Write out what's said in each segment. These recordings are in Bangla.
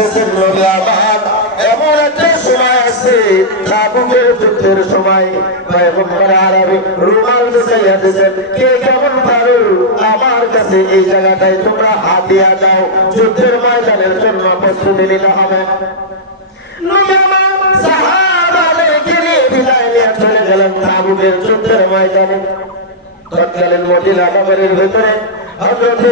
আসতেছেন নবী আমার। এমন একটা সময় আছে তাবুকের যুদ্ধের সময় পয়গম্বর আরবি রুমাল বিছাইয়া দিয়েছেন, কে কেমন পারো আমার কাছে এই জায়গাটায় তোমরা হাত দিয়া দাও, যুদ্ধের ময়দানের জন্য প্রস্তুতি নিতে হবে। নবী আমার সাহাবাদেরকে নিয়ে বিদায় নিয়ে চলে গেলেন তাবুকের যুদ্ধের ময়দানে। তৎকালীন মদিনা নগরীর ভিতরে হযরত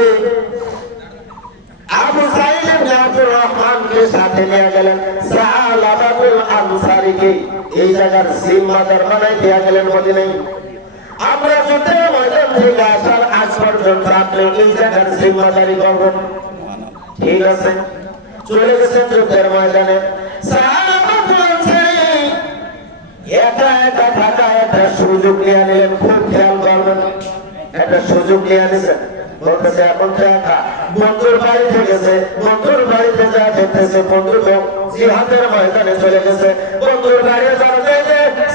আবু সাঈদ ইবনে আব্দুর রহমানকে সাথে নিয়ে গেলেন, সালাবাতুল আনসারীকে এই জায়গার জিম্মাদার বানাই দিয়ে গেলেন মদিনায়। আমরা যুদ্ধের ময়দান থেকে আসার আজ পর্যন্ত আপনি এই জায়গার জিম্মাদারি করবেন, ঠিক আছে? চলে গেছেন যুদ্ধের ময়দানে। সালাবাতুল আনসারী একা একা থাকা একটা সুযোগ নিয়ে নিলেন, খুব খেয়াল করবেন। একটা সুযোগ নিয়ে নিলেন, বলতেছে এখন তো একা, বন্ধুর বাড়িতে গেছে, বন্ধুর বাড়িতে যা দেখতেছে বন্ধু তো জিহাদের ময়দানে চলে গেছে। বন্ধুর বাড়ি যাবে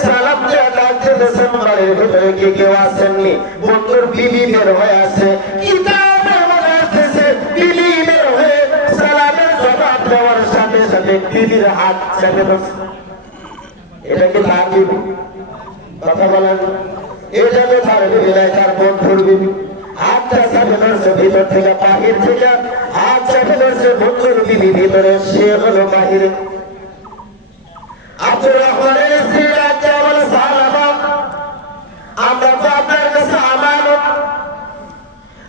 সালাম দিয়ে ডাক দিতেছেন, বাড়ির ভিতরে কি কেউ আসেননি? বন্ধুর বিবি বের হয়ে আছে, কিতাবের মধ্যে আসতেছে বিবি বের হয়ে সালামের জবাব দেওয়ার সাথে সাথে বিবির হাত চেপে ধরছে। এটা কি তার বিবি? কথা বলেন, এটা তো তার বিবি নাই, তার বন্ধুর বিবি। হাতটা চেপে ধরছে ভিতর থেকে, বাহির থেকে হাত চেপে ধরছে বন্ধুর বিবি ভিতরে, সে হলো বাহিরে। আব্দুর রহমানের স্ত্রী রাজ্যে বলে, সালামা আমরা তো আপনার কাছে আমানত,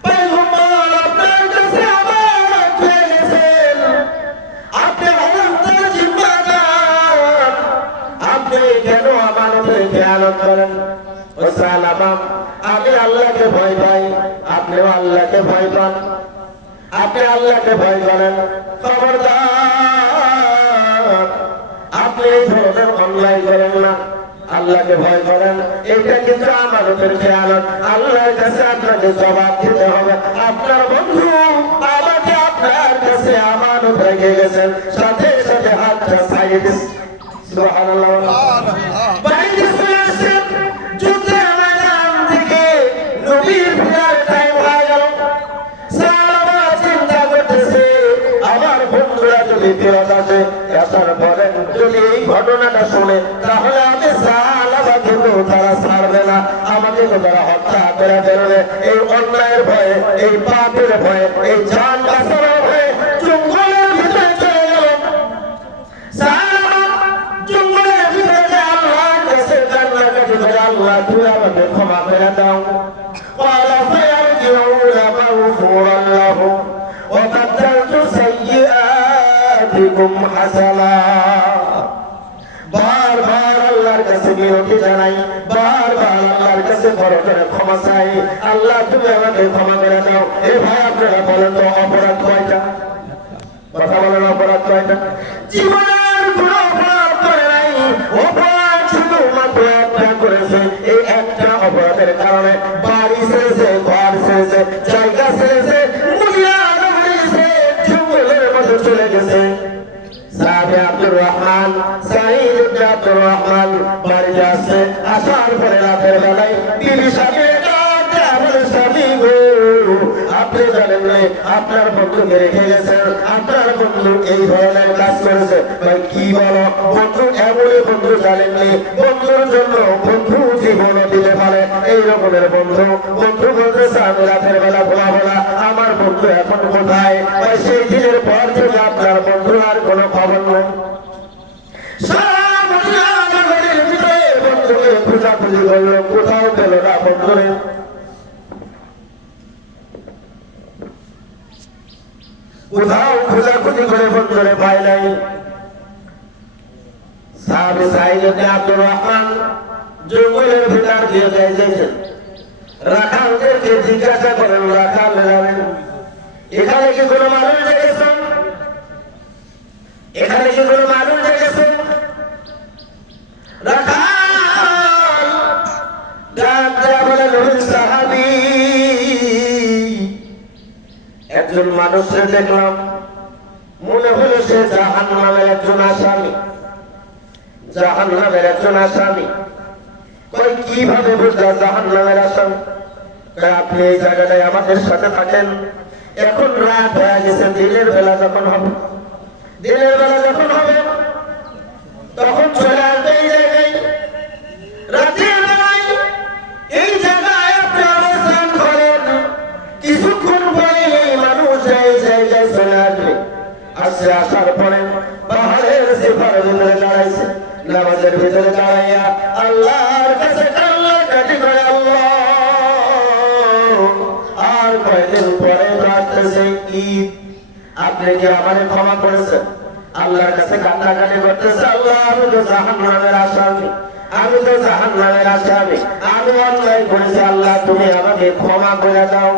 পয়গম্বর আপনার কাছে আমানত হয়ে গেছেন, আপনি হলেন তার জিম্মাদার, আপনি কেন আমানতের খেয়ানত করেন? ও সালামা আমি আল্লাহকে ভয় পাই, আপনিও আল্লাহকে ভয় পান, আপনি আল্লাহকে ভয় করেন, খবরদার আপনি এই ধরনের অন্যায় করেন না, আল্লাহকে ভয় করেন। এটা কিন্তু আমানতের খেয়ানত, আল্লাহর কাছে আপনাকে জবাব দিতে হবে। আপনার বন্ধু আমাকে আপনার কাছে আমানত রেখে গেছেন, সাথে সাথে হাতটা ছাড়িয়ে দিন। সুবহানাল্লাহ। বাইরে চলে আসেন, যুদ্ধের ময়দান থেকে নবীর ফেরার টাইম হয়ে গেল। সাহাবা চিন্তা করতেছে, আমার বন্ধুরা যদি ফেরত আসে, আসার পরে যদি এই ঘটনাটা শুনে, তাহলে আমি সাহাবা কিন্তু তারা ছাড়বে না, আমাকে তো তারা হত্যা করে ফেলবে। এই অন্যায়ের ভয়ে, এই পাপের ভয়ে, এই জান বাঁচানোর ভয়ে জঙ্গলের ভিতরে চলে গেল। সাহাবা জঙ্গলের ভিতরে আল্লাহর কাছে কান্নাকাটি করে, আল্লাহ তুমি আমাকে ক্ষমা করে দাও। قال فيرجعون مغفورا لهم وبدلت سيئاتكم حسنات। বারবার আল্লাহর কাছে বিনতি জানাই, বারবার আল্লাহর কাছে বড় করে ক্ষমা চাই, আল্লাহ তুমি আমাকে ক্ষমা করে দাও। এ ভাই আপনারা বলেন তো অপরাধ কয়টা? কথা বলেন, অপরাধ কয়টা? জীবনের কোনো অপরাধ করে নাই, অপরাধ শুধুমাত্র একটা করেছে। এই একটা অপরাধের কারণে বাড়ি ছেড়েছে, ঘর ছেড়েছে, জায়গা ছেড়েছে, মদিনা নগরী ছেড়ে জঙ্গলের মধ্যে চলে গেছে। সাহাবে আব্দুর রহমান, সাঈদ ইবনে আব্দুর রহমান বাড়িতে আসছে। আসার পরে রাতের বেলায় বিবি স্বামী স্বামী গো, আপনি জানেন না আপনার বন্ধুকে রেখে গেছেন, আপনার বন্ধু এই ধরনের কাজ করেছে। ভাই কি বলো, বন্ধু এমনই বন্ধু জানেননি, বন্ধুর জন্য বন্ধু জীবন দিতে পারে, এই রকমের বন্ধু। বন্ধু বলতেছে আমি রাতের বেলা ঘুমাবো না, আমার বন্ধু এখন কোথায়? ভাই সেই দিনের পর থেকে আপনার বন্ধু আর কোনো খবর নেই। বন্ধুকে খোঁজাখুঁজি করলো, কোথাও পেল না বন্ধুরে। কোথাও খোঁজাখুঁজি করে বন্ধুরে পাই নাই। সাহাবে সাঈদ ইবনে আব্দুর রহমান জঙ্গলের ভিতর দিয়ে যাইতেছেন। রাখালদেরকে জিজ্ঞাসা করেন, রাখাল জানেন এখানে কি কোনো মানুষ দেখেছেন? এখানে কি কোনো মানুষ দেখেছেন? রাখাল ডাক দেয়া বলে, নবীর সাহাবী একজন মানুষকে দেখলাম, মনে হলো সে জাহান্নামের একজন আসামি, জাহান্নামের একজন আসামি। কই কিভাবে বুঝলা জাহান্নামের আসামি? আপনি এই জায়গাটায় আমাদের সাথে থাকেন, এখন রাত হয়ে গেছে, দিনের বেলা যখন হবে, দিনের আসছে, আসার পরে পাহাড়ের সিফার ভিতরে দাঁড়াইছে, নামাজের ভিতরে দাঁড়াইয়া আল্লাহর কাছে কান্নাকাটি করে, আল্লাহ আর কয়দিন পরে আসতেছে ঈদ, আপনি কি আমারে ক্ষমা করেছেন? আল্লাহর কাছে কান্নাকাটি করতেছে, আল্লাহ আমি তো জাহান্নামের আসামি, আমি তো জাহান্নামের আসামি, আমি অন্যায় করেছি, আল্লাহ তুমি আমাকে ক্ষমা করে দাও।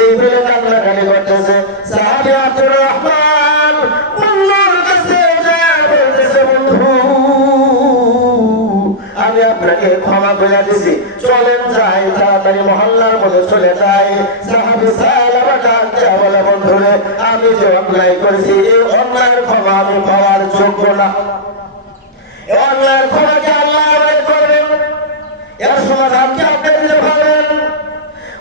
এই বলে কান্নাকাটি করতেছে। সাহাবী আব্দুর রহমান বন্ধুর কাছে যায় বলতেছে, বন্ধু আমি আপনাকে ক্ষমা করে দিছি, চলেন যাই, তাড়াতাড়ি মহল্লার মধ্যে চলে যাই। সাহাবী সালামা ডাকতে বলে, বন্ধুরে আমি যে অন্যায় করেছি এই অন্যায়ের ক্ষমা আমি পাওয়ার যোগ্য না, এই অন্যায়ের ক্ষমাকে আল্লাহ আমাকে করবেন, এর সমাধান কি আপনি দিতে পারবেন?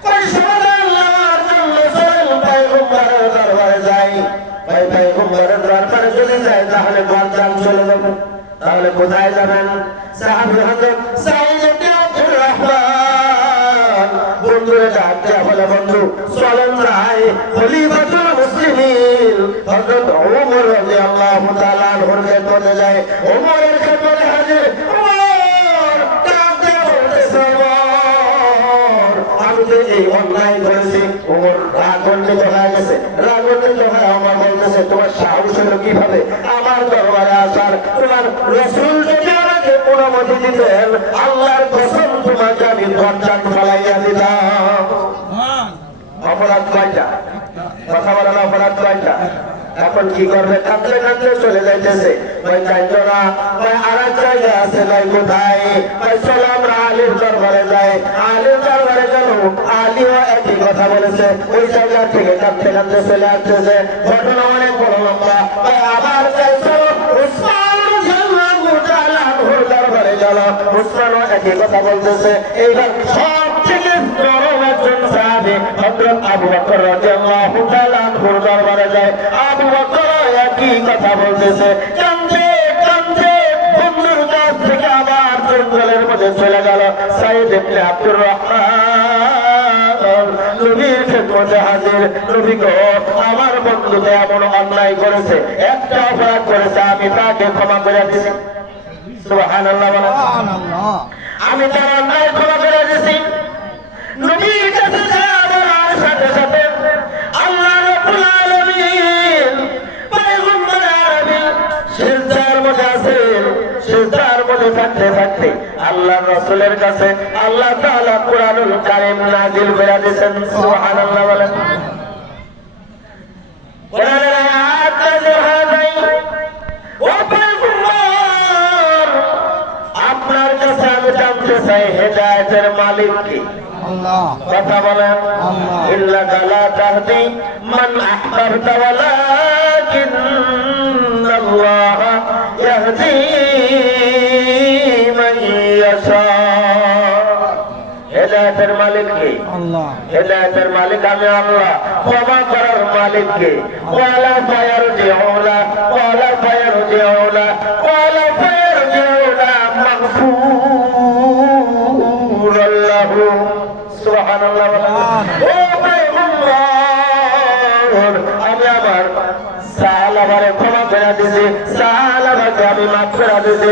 ওই সমাধান নেওয়ার জন্য চলেন পয়গম্বরের দরবারে যাই। ভাই পয়গম্বরের দরবারে যদি যাই তাহলে বদজান চলে যাবে, তাহলে কোথায় যাবেন? সাহাবী হযরত সাঈদ ইবনে আব্দুর রহমান বন্ধুরে ডাকতে বলে, বন্ধু চলেন যাই খলিফাতুল মুসলিমিন হযরত ওমর রাদিয়াল্লাহু তাআলা আনহুর খেদমতে যায়। ওমরের খেদমতে হাজির। ওমর ডাকতে বলতেছে, আমি তো এই অন্যায় করেছি। ওমর রাগান্বিত হয়ে গেছে, রাগান্বিত হয়ে ওমর বলতেছে, তোমার সাহস হলো কিভাবে আমার দরবারে আসার? তোমার রাসূল যদি আমাকে অনুমতি দিতেন আল্লাহর কসম তোমাকে আমি বদজান ফলাইয়া দিতাম। অপরাধ কয়টা? কথা বলেন, অপরাধ কয়টা? এখন কি করবে? কাঁদতে কাঁদতে চলে যাইতেছে। ওই কাইন্দরা ওই আর এক জায়গায় আছে, নাই কোথায়? ওই চলো আমরা আলীর দরবারে যাই। আলীর দরবারে গেল, আলীও একই কথা বলেছে। ওই জায়গা থেকে কাঁদতে কাঁদতে চলে আসতেছে। ঘটনা অনেক বড় লম্বা। ওই আবার যাই, চলো উসমান রাদিয়াল্লাহু তাআলা আনহুর দরবারে গেল। উসমানও একই কথা বলতেছে। এইবার সব থেকে বড় একজন সাহাবী হযরত আবু বকর রাদিয়াল্লাহু তাআলা আনহুর দরবারে যায়। আবু বকর একই কথা বলতেছে। কাঁদতে কাঁদতে বন্ধুর কাছ থেকে আবার জঙ্গলের মধ্যে চলে গেল। সাঈদ ইবনে আব্দুর রহমান নবীর খেদমতে হাজির। নবী গো, আমার বন্ধুতে এমন অন্যায় করেছে, একটা অপরাধ করেছে, আমি তাকে ক্ষমা করে দিছি। সুবহানাল্লাহ বলেন। আমি তার অন্যায় ক্ষমা করে দিছি। নবীর কাছে যাওয়ার সাথে সাথে আল্লাহ রাব্বুল আলামিন পয়গম্বর আরবি সিজদার মধ্যে আছেন। সিজদার মধ্যে থাকতে থাকতে আল্লাহর রাসূলের কাছে আল্লাহ তাআলা কুরআনুল কারীম নাযিল করে দিয়েছেন। সুবহানাল্লাহ বলেন। কুরআনের আয়াত নাযিল হয় নাই। ও পয়গম্বর, আপনার কাছে আমি জানতে চাই হেদায়েতের মালিক কি? আল্লাহ। কথা বলেন। ইন্নাকা লা তাহদি মান আহবাবতা ওয়ালাকিন্নাল্লাহ ইয়াহদি মান ইয়াশা। হেদায়েতের মালিক কে? আল্লাহ। হেদায়েতের মালিক আমি আল্লাহ। ক্ষমা করার মালিক কে? ওয়ালা ফায়ারজিউনা ওয়ালা ফায়ারজিউনা ওয়ালা ফায়ারজিউনা মাগফুরাল্লাহু। সুবহানাল্লাহ। ও পয়গম্বর, আমি আমার সালাবারে ক্ষমা করে দিয়েছি, সালাবাকে আমি মাফ করে দিয়েছি।